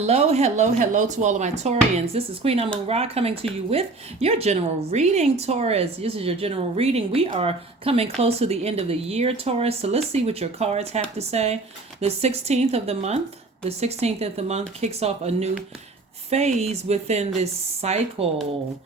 Hello, hello, hello to all of my Taurians. This is Queen Amun Ra coming to you with your general reading, Taurus. This is your general reading. We are coming close to the end of the year, Taurus. So let's see what your cards have to say. The 16th of the month, kicks off a new phase within this cycle.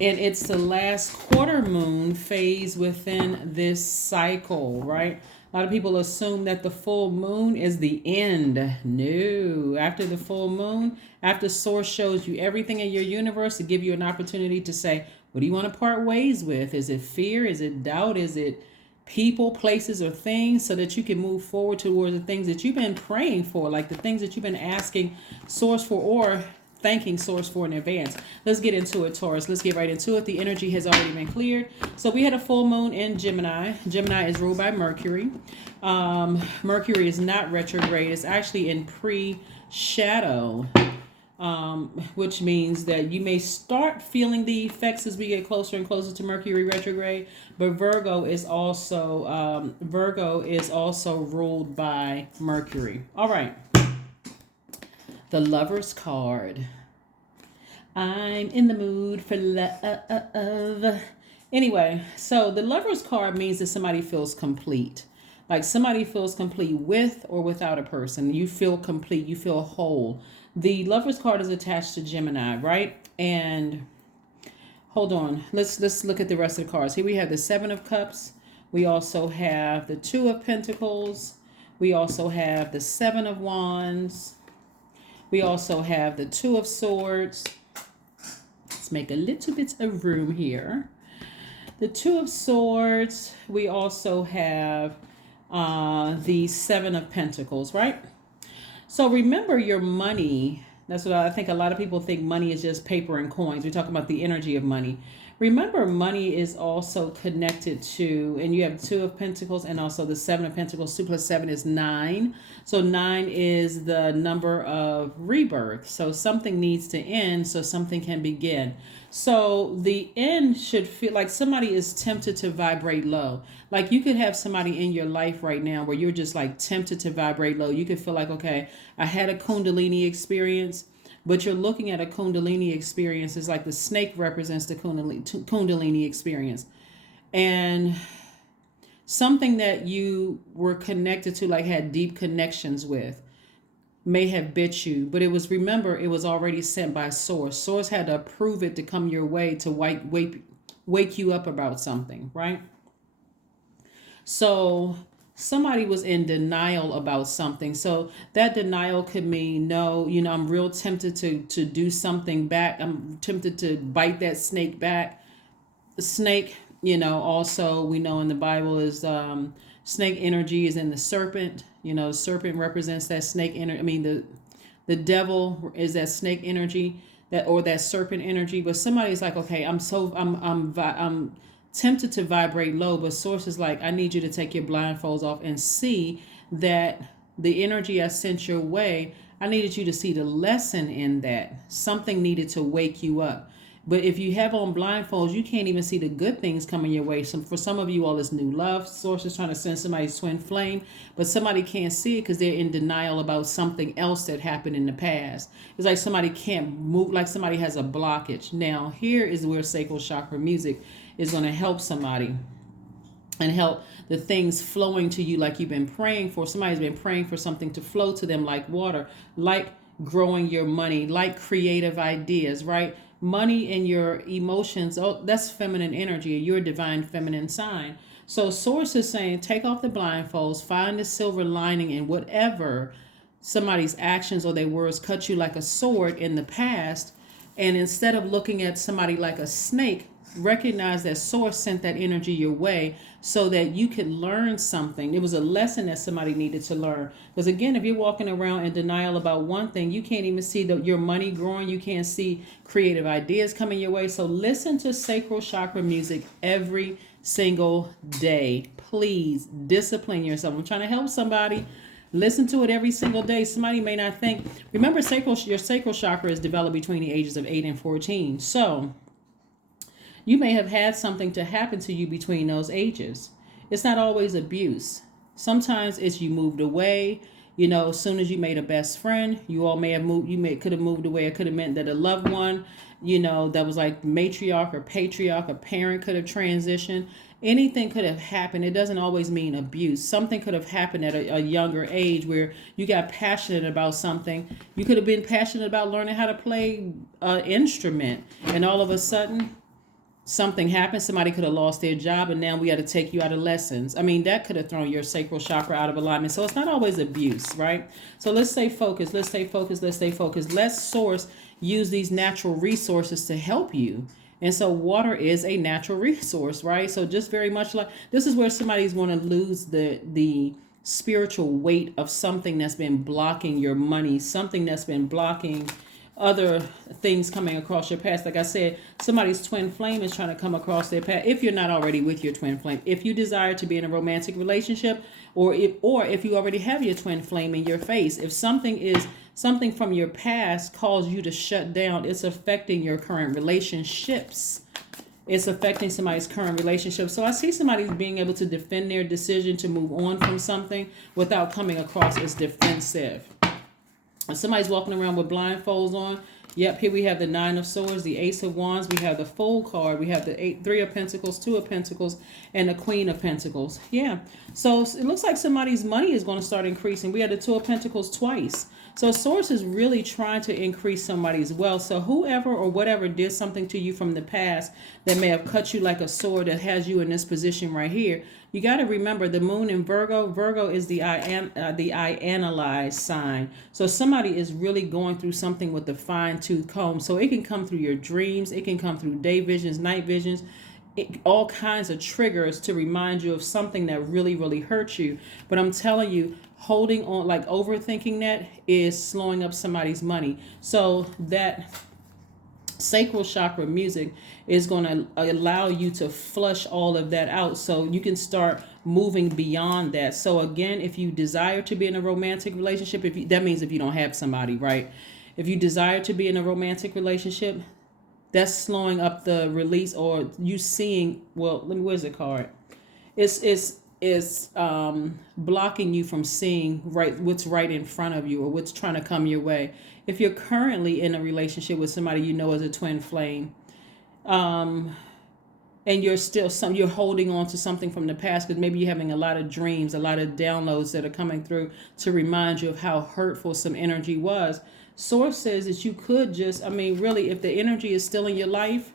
And it's the last quarter moon phase within this cycle, right? A lot of people assume that the full moon is the end. No. After the full moon, after Source shows you everything in your universe to give you an opportunity to say, what do you want to part ways with? Is it fear? Is it doubt? Is it people, places, or things, so that you can move forward towards the things that you've been praying for, like the things that you've been asking Source for or thanking Source for in advance. Let's get into it, Taurus. Let's get right into it. The energy has already been cleared. So we had a full moon in Gemini. Gemini is ruled by Mercury. Mercury is not retrograde. It's actually in pre-shadow, which means that you may start feeling the effects as we get closer and closer to Mercury retrograde. But Virgo is also ruled by Mercury. All right. The Lover's card. I'm in the mood for love. Anyway, so the Lover's card means that somebody feels complete. Like somebody feels complete with or without a person. You feel complete. You feel whole. The Lover's card is attached to Gemini, right? And hold on. Let's look at the rest of the cards. Here we have the Seven of Cups. We also have the Two of Pentacles. We also have the Seven of Wands. We also have the Two of Swords. Let's make a little bit of room here. The Two of Swords. We also have the Seven of Pentacles, right? So remember your money. That's what I think a lot of people think money is just paper and coins. We're talking about the energy of money. Remember, money is also connected to, and you have Two of Pentacles and also the Seven of Pentacles. 2 plus 7 is 9. So 9 is the number of rebirth. So something needs to end so something can begin. So the end should feel like somebody is tempted to vibrate low. Like you could have somebody in your life right now where you're just like tempted to vibrate low. You could feel like, okay, I had a Kundalini experience. But you're looking at a Kundalini experience. It's like the snake represents the Kundalini experience. And something that you were connected to, like had deep connections with, may have bit you. But it was already sent by Source. Source had to approve it to come your way to wake you up about something, right? So somebody was in denial about something. So that denial could mean, no, I'm real tempted to do something back. I'm tempted to bite that snake back. The snake, also we know in the Bible is snake energy is in the serpent. The serpent represents that snake energy. I mean, the devil is that snake energy, that serpent energy. But somebody's like, okay, I'm tempted to vibrate low, but Source is like, I need you to take your blindfolds off and see that the energy I sent your way, I needed you to see the lesson in that. Something needed to wake you up. But if you have on blindfolds, you can't even see the good things coming your way. So for some of you, all this new love, Source is trying to send somebody's twin flame, but somebody can't see it because they're in denial about something else that happened in the past. It's like somebody can't move, like somebody has a blockage. Now, here is where sacral chakra music is going to help somebody and help the things flowing to you like you've been praying for. Somebody's been praying for something to flow to them like water, like growing your money, like creative ideas, right? Money and your emotions, that's feminine energy, your divine feminine sign. So Source is saying, take off the blindfolds, find the silver lining in whatever somebody's actions or their words cut you like a sword in the past. And instead of looking at somebody like a snake, recognize that Source sent that energy your way so that you could learn something. It was a lesson that somebody needed to learn. Because again, if you're walking around in denial about one thing, you can't even see your money growing. You can't see creative ideas coming your way. So listen to sacral chakra music every single day. Please discipline yourself. I'm trying to help somebody. Listen to it every single day. Somebody may not think. Remember, your sacral chakra is developed between the ages of 8 and 14. So you may have had something to happen to you between those ages. It's not always abuse. Sometimes it's you moved away, You know, as soon as you made a best friend, you all may have moved, could have moved away. It could have meant that a loved one, you know, that was like matriarch or patriarch, a parent could have transitioned. Anything could have happened. It doesn't always mean abuse. Something could have happened at a younger age where you got passionate about something. You could have been passionate about learning how to play an instrument, and all of a sudden something happened. Somebody could have lost their job, and now we got to take you out of lessons. I mean, that could have thrown your sacral chakra out of alignment. So it's not always abuse, right? So let's stay focused. Let's stay focused. Let's stay focused. Let source use these natural resources to help you. And so water is a natural resource, right? So just very much like this is where somebody's going to lose the spiritual weight of something that's been blocking your money, something that's been blocking other things coming across your path. Like I said, somebody's twin flame is trying to come across their path. If you're not already with your twin flame, if you desire to be in a romantic relationship, or if you already have your twin flame in your face, if something from your past caused you to shut down, it's affecting your current relationships. It's affecting somebody's current relationship. So I see somebody being able to defend their decision to move on from something without coming across as defensive. If somebody's walking around with blindfolds on, yep, here we have the Nine of Swords, the Ace of Wands, we have the Fool card, we have the Three of Pentacles, Two of Pentacles, and the Queen of Pentacles. Yeah, so it looks like somebody's money is going to start increasing. We had the Two of Pentacles twice. So Source is really trying to increase somebody's wealth. So whoever or whatever did something to you from the past that may have cut you like a sword that has you in this position right here, you got to remember the moon in Virgo. Virgo is the I analyze sign. So somebody is really going through something with the fine-tooth comb. So it can come through your dreams. It can come through day visions, night visions. All kinds of triggers to remind you of something that really, really hurt you. But I'm telling you, holding on, like overthinking that is slowing up somebody's money. So that sacral chakra music is going to allow you to flush all of that out so you can start moving beyond that. So again, if you desire to be in a romantic relationship, that means if you don't have somebody, right? If you desire to be in a romantic relationship, that's slowing up the release, or you seeing, well, where's the card? It's blocking you from seeing what's right in front of you or what's trying to come your way. If you're currently in a relationship with somebody you know as a twin flame, and you're holding on to something from the past because maybe you're having a lot of dreams, a lot of downloads that are coming through to remind you of how hurtful some energy was. Source says that you could really, if the energy is still in your life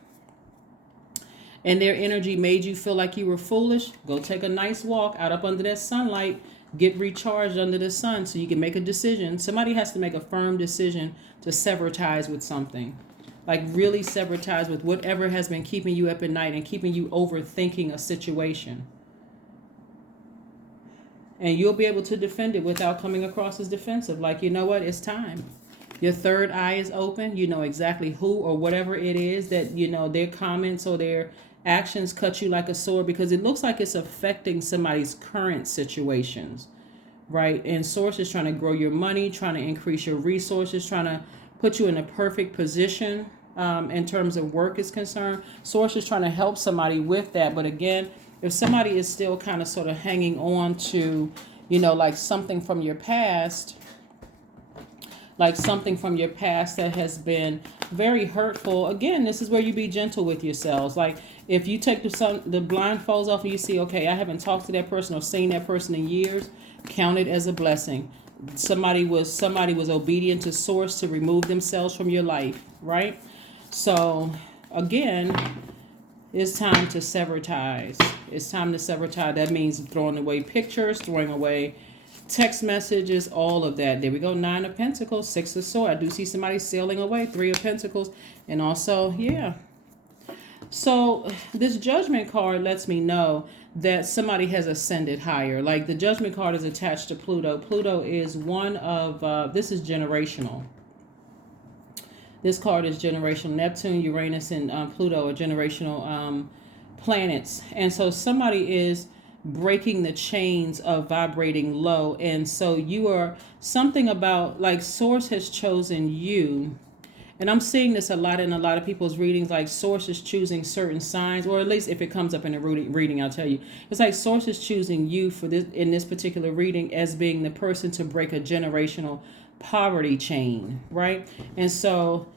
and their energy made you feel like you were foolish, go take a nice walk out up under that sunlight, get recharged under the sun so you can make a decision. Somebody has to make a firm decision to sever ties with something. Like really sever ties with whatever has been keeping you up at night and keeping you overthinking a situation. And you'll be able to defend it without coming across as defensive. Like, you know what? It's time. Your third eye is open. You know exactly who or whatever it is that, their comments or their actions cut you like a sword, because it looks like it's affecting somebody's current situations, right? And Source is trying to grow your money, trying to increase your resources, trying to put you in a perfect position in terms of work is concerned. Source is trying to help somebody with that. But again, if somebody is still kind of sort of hanging on to, like something from your past, that has been very hurtful. Again, this is where you be gentle with yourselves. Like if you take the blindfolds off and you see, okay, I haven't talked to that person or seen that person in years, count it as a blessing. Somebody was obedient to Source to remove themselves from your life, right? So again, it's time to sever ties. It's time to sever ties. That means throwing away pictures, throwing away text messages, all of that. There we go. 9 of Pentacles, 6 of Swords. I do see somebody sailing away. 3 of Pentacles. And also, yeah. So this Judgment card lets me know that somebody has ascended higher. Like the Judgment card is attached to Pluto. Pluto is one of, this is generational. This card is generational. Neptune, Uranus, and Pluto are generational planets. And so somebody is breaking the chains of vibrating low. And so you are something about, like Source has chosen you And I'm seeing this a lot in a lot of people's readings, like sources choosing certain signs, or at least if it comes up in a reading, I'll tell you. It's like sources choosing you for this in this particular reading as being the person to break a generational poverty chain, right? And so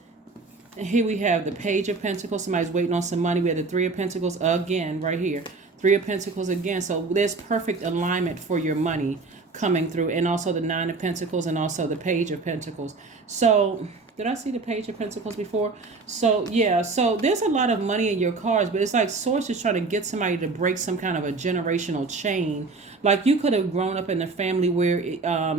here we have the Page of Pentacles. Somebody's waiting on some money. We have the Three of Pentacles again right here. Three of Pentacles again. So there's perfect alignment for your money coming through. And also the Nine of Pentacles and also the Page of Pentacles. So did I see the Page of Pentacles before? So yeah, so there's a lot of money in your cards, but it's like Source is trying to get somebody to break some kind of a generational chain. Like you could have grown up in a family where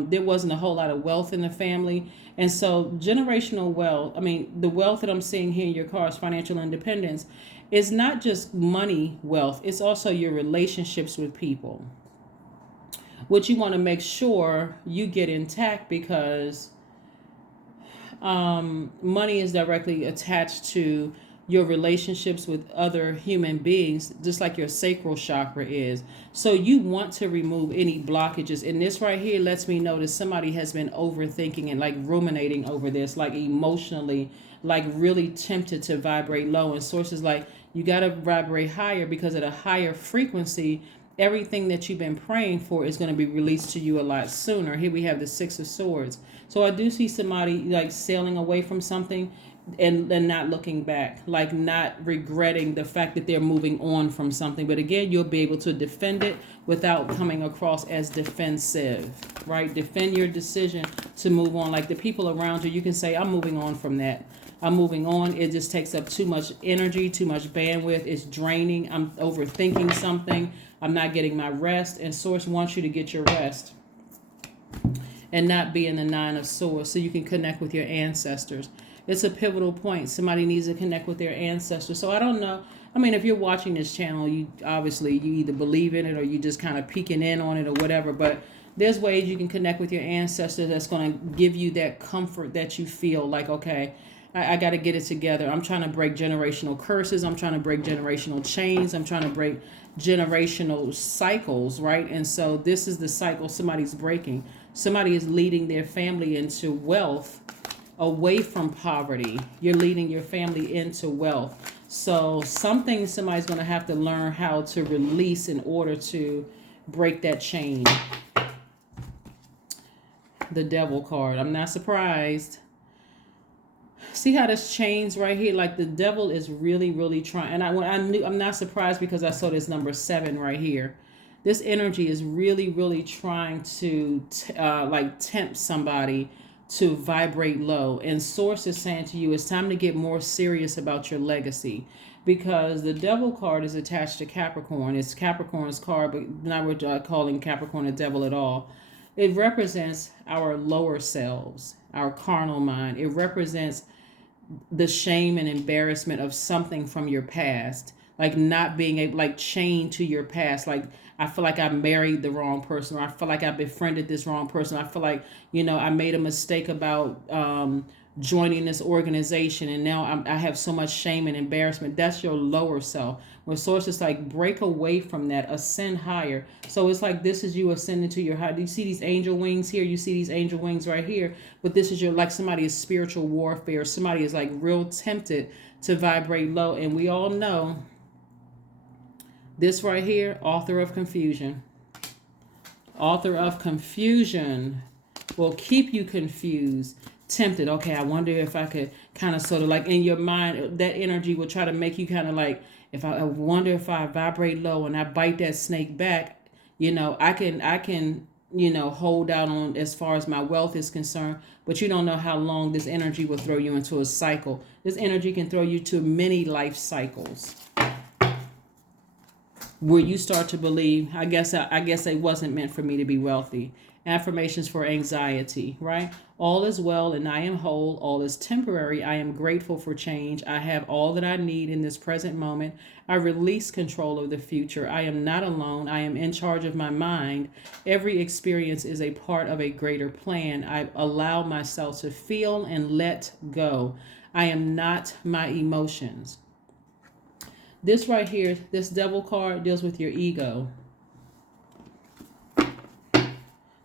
there wasn't a whole lot of wealth in the family. And so generational wealth, I mean, the wealth that I'm seeing here in your cards, financial independence, is not just money wealth. It's also your relationships with people, which you want to make sure you get intact because money is directly attached to your relationships with other human beings, just like your sacral chakra is. So you want to remove any blockages. And this right here lets me know that somebody has been overthinking and like ruminating over this, like emotionally, like really tempted to vibrate low. And Sources like, you got to vibrate higher because at a higher frequency, everything that you've been praying for is going to be released to you a lot sooner. Here we have the Six of Swords. So I do see somebody like sailing away from something and not looking back, like not regretting the fact that they're moving on from something. But again, you'll be able to defend it without coming across as defensive, right? Defend your decision to move on. Like the people around you, you can say, I'm moving on from that. I'm moving on. It just takes up too much energy, too much bandwidth. It's draining. I'm overthinking something. I'm not getting my rest. And Source wants you to get your rest and not be in the Nine of Swords so you can connect with your ancestors. It's a pivotal point. Somebody needs to connect with their ancestors. So I don't know. I mean, if you're watching this channel, you obviously you either believe in it or you just kind of peeking in on it or whatever. But there's ways you can connect with your ancestors that's going to give you that comfort that you feel like, okay, I got to get it together. I'm trying to break generational curses. I'm trying to break generational chains. I'm trying to break generational cycles, right? And so this is the cycle somebody's breaking. Somebody is leading their family into wealth away from poverty. You're leading your family into wealth. So something somebody's going to have to learn how to release in order to break that chain. The Devil card. I'm not surprised. See how this chains right here? Like the devil is really, really trying. And I'm not surprised because I saw this number 7 right here. This energy is really, really trying to like tempt somebody to vibrate low. And Source is saying to you, it's time to get more serious about your legacy. Because the Devil card is attached to Capricorn. It's Capricorn's card, but not we're calling Capricorn a devil at all. It represents our lower selves, our carnal mind. It represents the shame and embarrassment of something from your past, like not being able, like chained to your past. Like I feel like I married the wrong person, or I feel like I befriended this wrong person. I feel like, I made a mistake about joining this organization, and now I have so much shame and embarrassment. That's your lower self. Where Source is like, break away from that, ascend higher. So it's like this is you ascending to your high. Do you see these angel wings here? You see these angel wings right here. But this is your, like somebody is spiritual warfare. Somebody is like real tempted to vibrate low. And we all know this right here, author of confusion. Author of confusion will keep you confused, tempted. Okay, I wonder if I could kind of sort of like in your mind, that energy will try to make you kind of like, if I wonder if I vibrate low and I bite that snake back, I can hold out on as far as my wealth is concerned, but you don't know how long this energy will throw you into a cycle. This energy can throw you to many life cycles where you start to believe, I guess it wasn't meant for me to be wealthy. Affirmations for anxiety, right? All is well and I am whole. All is temporary. I am grateful for change. I have all that I need in this present moment. I release control of the future. I am not alone. I am in charge of my mind. Every experience is a part of a greater plan. I allow myself to feel and let go. I am not my emotions. This right here, this Devil card deals with your ego.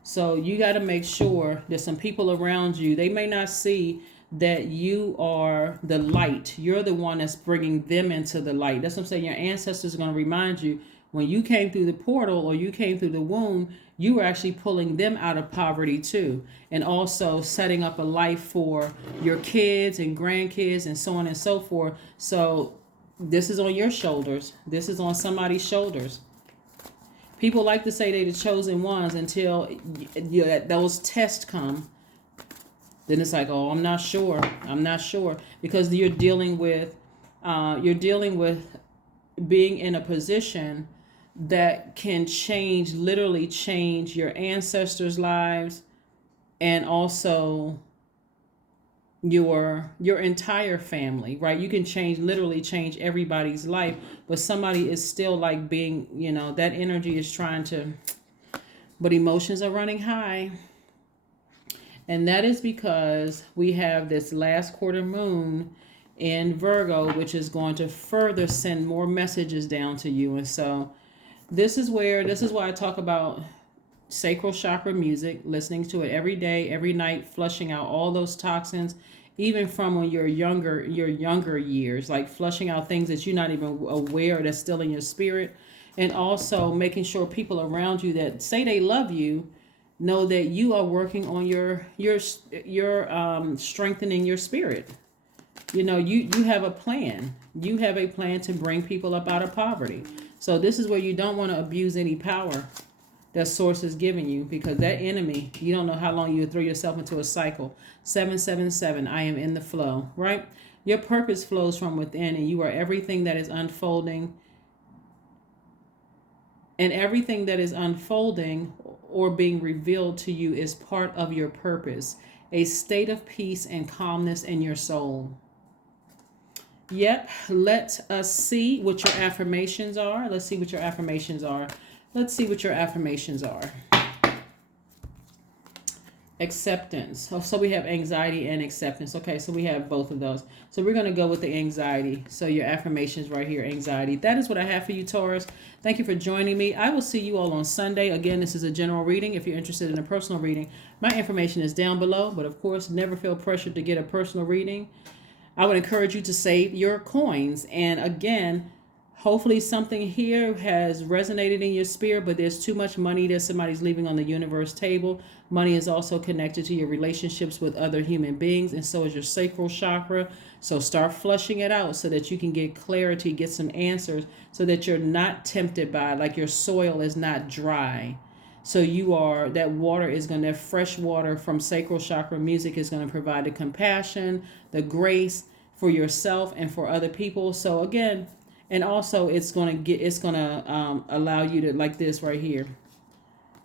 So you got to make sure there's some people around you. They may not see that you are the light. You're the one that's bringing them into the light. That's what I'm saying. Your ancestors are going to remind you when you came through the portal or you came through the womb, you were actually pulling them out of poverty too. And also setting up a life for your kids and grandkids and so on and so forth. So this is on your shoulders. This is on somebody's shoulders. People like to say they're the chosen ones until those tests come. Then it's like, oh, I'm not sure. I'm not sure. Because you're dealing with being in a position that can literally change your ancestors' lives and also your entire family, right? You can literally change everybody's life, but somebody is still like being, that energy is trying to, but emotions are running high. And that is because we have this last quarter moon in Virgo, which is going to further send more messages down to you. And so this is why I talk about sacral chakra music, listening to it every day, every night, flushing out all those toxins, even from when you're younger years, like flushing out things that you're not even aware that's still in your spirit. And also making sure people around you that say they love you know that you are working on your strengthening your spirit. You have a plan. You have a plan to bring people up out of poverty. So this is where you don't want to abuse any power that source is giving you, because that enemy, you don't know how long you throw yourself into a cycle. 777, I am in the flow, right? Your purpose flows from within, and you are everything that is unfolding. And everything that is unfolding or being revealed to you is part of your purpose, a state of peace and calmness in your soul. Yep, let us see what your affirmations are. Let's see what your affirmations are. Acceptance. So we have anxiety and acceptance. Okay, so we have both of those. So we're going to go with the anxiety. So your affirmations right here, anxiety. That is what I have for you, Taurus. Thank you for joining me. I will see you all on Sunday. Again, this is a general reading. If you're interested in a personal reading, my information is down below. But of course, never feel pressured to get a personal reading. I would encourage you to save your coins. And again, hopefully something here has resonated in your spirit, but there's too much money that somebody's leaving on the universe table. Money is also connected to your relationships with other human beings, and so is your sacral chakra. So start flushing it out so that you can get clarity, get some answers, so that you're not tempted by, like your soil is not dry. So that fresh water from sacral chakra music is going to provide the compassion, the grace for yourself and for other people. So again, and also it's going to allow you to, like this right here.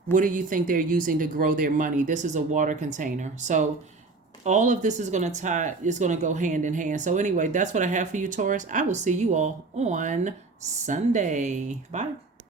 What do you think they're using to grow their money? This is a water container. So all of this is going to go hand in hand. So anyway, that's what I have for you, Taurus. I will see you all on Sunday. Bye.